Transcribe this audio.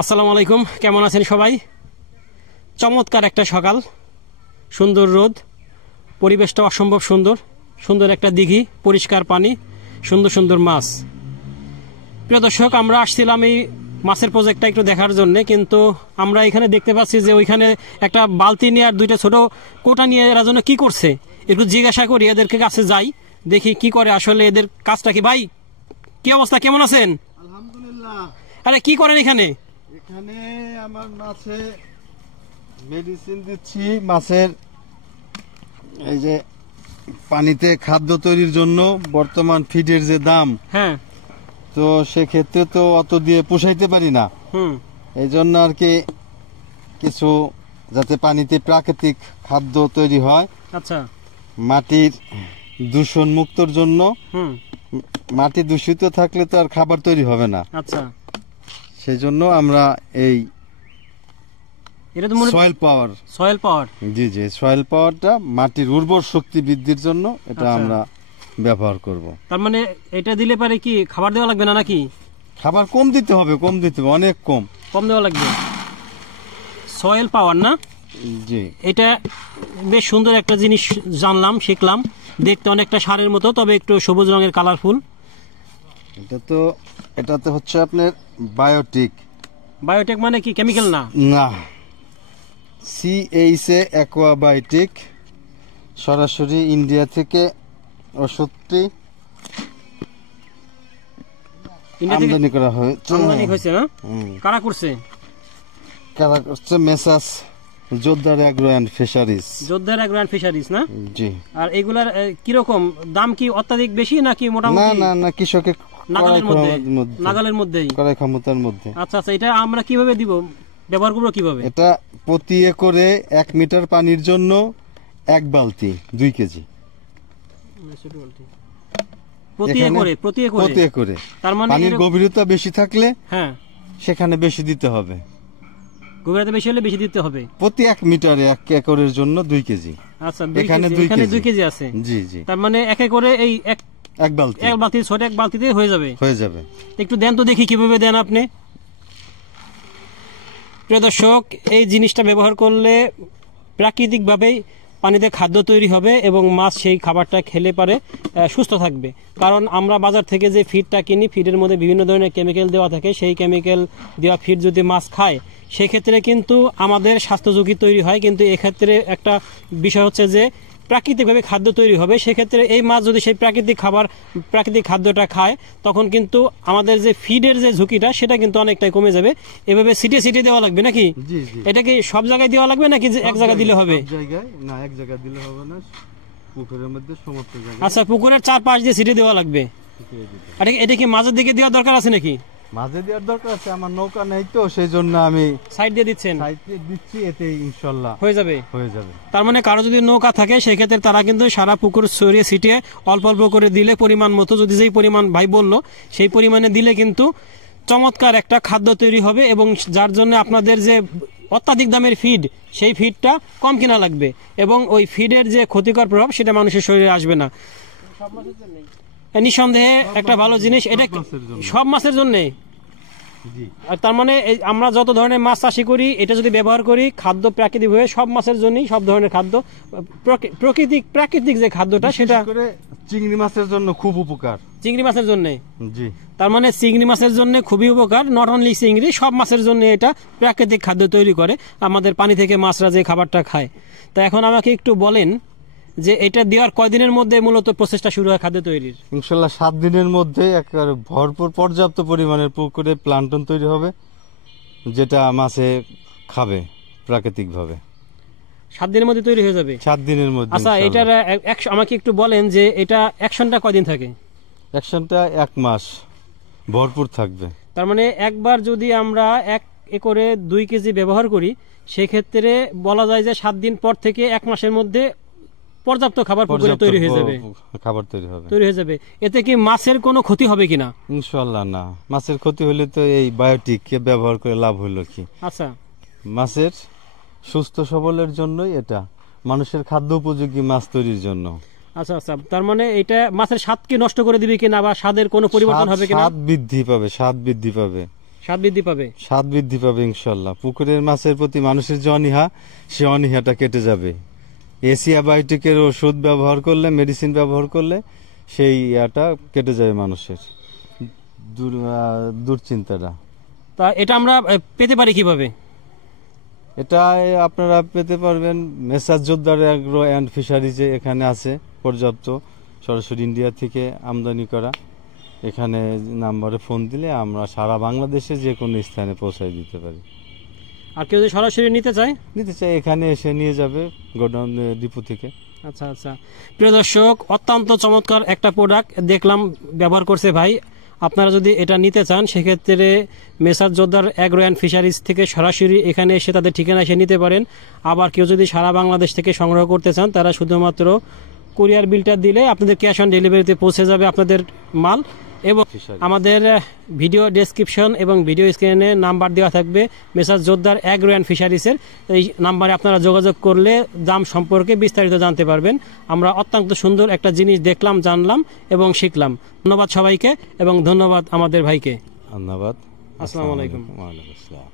আসসালামু আলাইকুম, কেমন আছেন সবাই? চমৎকার একটা সকাল, সুন্দর রোদ, পরিবেশটা অসম্ভব সুন্দর, সুন্দর একটা দিঘি, পরিষ্কার পানি, সুন্দর সুন্দর মাছ। প্রিয় দর্শক, আমরা আসছিলাম এই মাছের প্রজেক্টটা একটু দেখার জন্য, কিন্তু আমরা এখানে দেখতে পাচ্ছি যে ওইখানে একটা বালতি নিয়ে আর দুইটা ছোট কোটা নিয়ে এরা জন্য কি করছে, একটু জিজ্ঞাসা করি, এদেরকে কাছে যাই, দেখি কি করে আসলে এদের কাজটা কি। ভাই, কি অবস্থা, কেমন আছেন? আলহামদুলিল্লাহ। আরে কি করেন এখানে? এখানে আমার মাছে মেডিসিন দিচ্ছি, মাছের এই যে পানিতে খাদ্য তৈরির জন্য। বর্তমান ফিডের যে দাম, হ্যাঁ, তো সেক্ষেত্রে তো অত দিয়ে পোষাইতে পারি না, এই জন্য আর কি কিছু যাতে পানিতে প্রাকৃতিক খাদ্য তৈরি হয়, আচ্ছা, মাটির দূষণ মুক্তর জন্য। মাটি দূষিত থাকলে তো আর খাবার তৈরি হবে না, আচ্ছা, সেই জন্য আমরা এই এটা তো সয়েল পাওয়ার জি সয়েল পাওয়ারটা মাটির উর্বর শক্তি বৃদ্ধির জন্য এটা আমরা ব্যবহার করব। তার মানে এটা দিলে পারে কি খাবার দেওয়া লাগবে না নাকি? খাবার কম দিতে হবে, অনেক কম দেওয়া লাগবে। সয়েল পাওয়ার না? জি, এটা বেশ সুন্দর একটা জিনিস জানলাম, শিখলাম। দেখতে অনেকটা সারের মতো, তবে একটু সবুজ রঙের, কালারফুল। এটাতে হচ্ছে আপনার বায়োটিক। বায়োটেক মানে কি কেমিক্যাল? না, সিএইচএ অ্যাকোয়াবায়োটিক, সরাসরি ইন্ডিয়া থেকে ওষুধটি আমদানি করা হয়েছে। কারা করছে? মেসাস জোরদার অ্যাগ্রো অ্যান্ড ফিশারিজ। না জি। আর এগুলার কিরকম দাম? কি অত্যাধিক বেশি নাকি মোটামুটি? না, কৃষকের নাগালের মধ্যেই, ক্রয় ক্ষমতার মধ্যে। আচ্ছা, এটা আমরা কিভাবে দিব, ব্যবহার করবো কিভাবে? এটা প্রতি একরে 1 মিটার পানির জন্য 1 বালতি 2 কেজি প্রতি একরে। তার মানে পানির গভীরতা বেশি থাকলে হ্যাঁ, সেখানে বেশি দিতে হবে। গভীরতা বেশি হলে বেশি দিতে হবে। প্রতি 1 মিটারে 1 একরের জন্য 2 কেজি। আচ্ছা, এখানে 2 কেজি আছে। জি। তার মানে 1 একরে এই এক বালতি ছোট 1 বালতিতে হয়ে যাবে। একটু দেন তো দেখি কিভাবে দেন আপনি। প্রিয় দর্শক, এই জিনিসটা ব্যবহার করলে প্রাকৃতিকভাবেই পানিতে খাদ্য তৈরি হবে এবং মাছ সেই খাবারটা খেলে পারে সুস্থ থাকবে। কারণ আমরা বাজার থেকে যে ফিডটা কিনি, ফিডের মধ্যে বিভিন্ন ধরনের কেমিক্যাল দেওয়া থাকে। সেই কেমিক্যাল দেওয়া ফিড যদি মাছ খায়, সেক্ষেত্রে কিন্তু আমাদের স্বাস্থ্য ঝুঁকি তৈরি হয়। কিন্তু এক্ষেত্রে একটা বিষয় হচ্ছে যে প্রাকৃতিকভাবে খাদ্য তৈরি হবে। সেক্ষেত্রে এই মাছ যদি সেই প্রাকৃতিক খাদ্যটা খায়, তখন কিন্তু আমাদের যে ফিডের যে ঝুঁকিটা, সেটা কিন্তু অনেকটাই কমে যাবে। এভাবে সিটে দেওয়া লাগবে নাকি? এটা কি সব জায়গায় দেওয়া লাগবে নাকি এক জায়গায় দিলে হবে? এক জায়গায় দিলে হবে না, পুকুরের মধ্যে সমস্ত জায়গায়। আচ্ছা, পুকুরের 4 পাশ দিয়ে সিটে দেওয়া লাগবে। এটা কি মাঝের দিকে দেওয়ার দরকার আছে নাকি? মাঝে দেওয়ার দরকার আছে, আমার নৌকা নেই তো, সেই জন্য আমি সাইড দিয়ে দিচ্ছি, এতে ইনশাআল্লাহ হয়ে যাবে। তার মানে কারো যদি নৌকা থাকে, সেক্ষেত্রে তারা কিন্তু সারা পুকুর ছড়িয়ে ছিটিয়ে অল্প অল্প করে দিলে, পরিমাণ মতো, যদি যেই পরিমাণ ভাই বললো সেই পরিমাণে দিলে কিন্তু চমৎকার একটা খাদ্য তৈরি হবে, এবং যার জন্য আপনাদের যে অত্যাধিক দামের ফিড, সেই ফিডটা কম কিনা লাগবে, এবং ওই ফিডের যে ক্ষতিকর প্রভাব, সেটা মানুষের শরীরে আসবে না। নিঃসন্দেহে একটা ভালো জিনিস এটা, সব মাছের জন্য। আর তার মানে আমরা যত ধরনের মাছ চাষি করি, এটা যদি ব্যবহার করি, খাদ্য প্রাকৃতিক হয়ে সব মাছের জন্যই, সব ধরনের খাদ্য প্রাকৃতিক যে খাদ্যটা, সেটা চিংড়ি মাছের জন্য খুব উপকার। চিংড়ি মাছের জন্য জি, তার মানে চিংড়ি মাছের জন্য খুবই উপকার। নট অনলি চিংড়ি, সব মাছের জন্য এটা প্রাকৃতিক খাদ্য তৈরি করে, আমাদের পানি থেকে মাছরা যে খাবারটা খায়। তা এখন আমাকে একটু বলেন যে এটা দেওয়ার কয়দিনের মধ্যে মূলত প্রসেসটা শুরু হয় খাদ্য তৈরির? ইনশাআল্লাহ 7 দিনের মধ্যে একেবারে ভরপুর পর্যাপ্ত পরিমাণের পুকুরে প্লান্টন তৈরি হবে, যেটা মাছে খাবে প্রাকৃতিক ভাবে। 7 দিনের মধ্যে তৈরি হয়ে যাবে? 7 দিনের মধ্যে। আচ্ছা, এটার আমাকে একটু বলেন যে এটা অ্যাকশনটা কয়দিন থাকে? অ্যাকশনটা 1 মাস ভরপুর থাকবে। তার মানে একবার যদি আমরা 1 একরে 2 কেজি ব্যবহার করি, সেক্ষেত্রে বলা যায় যে 7 দিন পর থেকে 1 মাসের মধ্যে পর্যাপ্ত খাবার পুকুরে তৈরি হয়ে যাবে। এতে কি মাছের কোনো ক্ষতি হবে কিনা? ইনশাআল্লাহ না, মাছের ক্ষতি হলে তো এই বায়োটিক ব্যবহার করে লাভ হলো কি? আচ্ছা, মাছের সুস্থ সবলের জন্যই এটা, মানুষের খাদ্য উপযোগী মাছ তৈরির জন্য। আচ্ছা, তার মানে এটা মাছের স্বাদ কি নষ্ট করে দিবে কিনা, বা স্বাদের কোনো পরিবর্তন হবে কিনা? স্বাদ বৃদ্ধি পাবে। স্বাদ বৃদ্ধি পাবে। স্বাদ বৃদ্ধি পাবে ইনশাল্লাহ। পুকুরের মাছের প্রতি মানুষের যে অনীহা, সে অনীহাটা কেটে যাবে। এসিয়াবায়োটিকের ওষুধ ব্যবহার করলে, মেডিসিন ব্যবহার করলে সেই ইয়াটা কেটে যাবে মানুষের দুশ্চিন্তাটা। তা এটা আমরা পেতে পারি কিভাবে? এটা আপনারা পেতে পারবেন মেসার্স জোরদার অ্যাগ্রো অ্যান্ড ফিশারিজে, এখানে আছে পর্যাপ্ত, সরাসরি ইন্ডিয়া থেকে আমদানি করা। এখানে নাম্বারে ফোন দিলে আমরা সারা বাংলাদেশে যে কোনো স্থানে পৌঁছায় দিতে পারি। আর কেউ যদি সরাসরি নিতে চায় এখানে এসে নিয়ে যাবে গোডাউন ডিপো থেকে। আচ্ছা আচ্ছা, প্রিয় দর্শক, অত্যন্ত চমৎকার একটা প্রোডাক্ট দেখলাম ব্যবহার করছে ভাই। আপনারা যদি এটা নিতে চান সেক্ষেত্রে মেসার্স জোরদার অ্যাগ্রো অ্যান্ড ফিশারিজ থেকে সরাসরি এখানে এসে তাদের ঠিকানা এসে নিতে পারেন। আবার কেউ যদি সারা বাংলাদেশ থেকে সংগ্রহ করতে চান তারা শুধুমাত্র কুরিয়ার বিলটা দিলে আপনাদের ক্যাশ অন ডেলিভারিতে পৌঁছে যাবে আপনাদের মাল। এবং আমাদের ভিডিও ডেসক্রিপশন এবং ভিডিও স্ক্রিনে নাম্বার দেওয়া থাকবে মেসার্স জোরদার অ্যাগ্রো অ্যান্ড ফিশারিজের। এই নাম্বারে আপনারা যোগাযোগ করলে দাম সম্পর্কে বিস্তারিত জানতে পারবেন। আমরা অত্যন্ত সুন্দর একটা জিনিস দেখলাম, জানলাম এবং শিখলাম। ধন্যবাদ সবাইকে এবং ধন্যবাদ আমাদের ভাইকে। ধন্যবাদ। আসসালামু আলাইকুম। ওয়া আলাইকুম আসসালাম।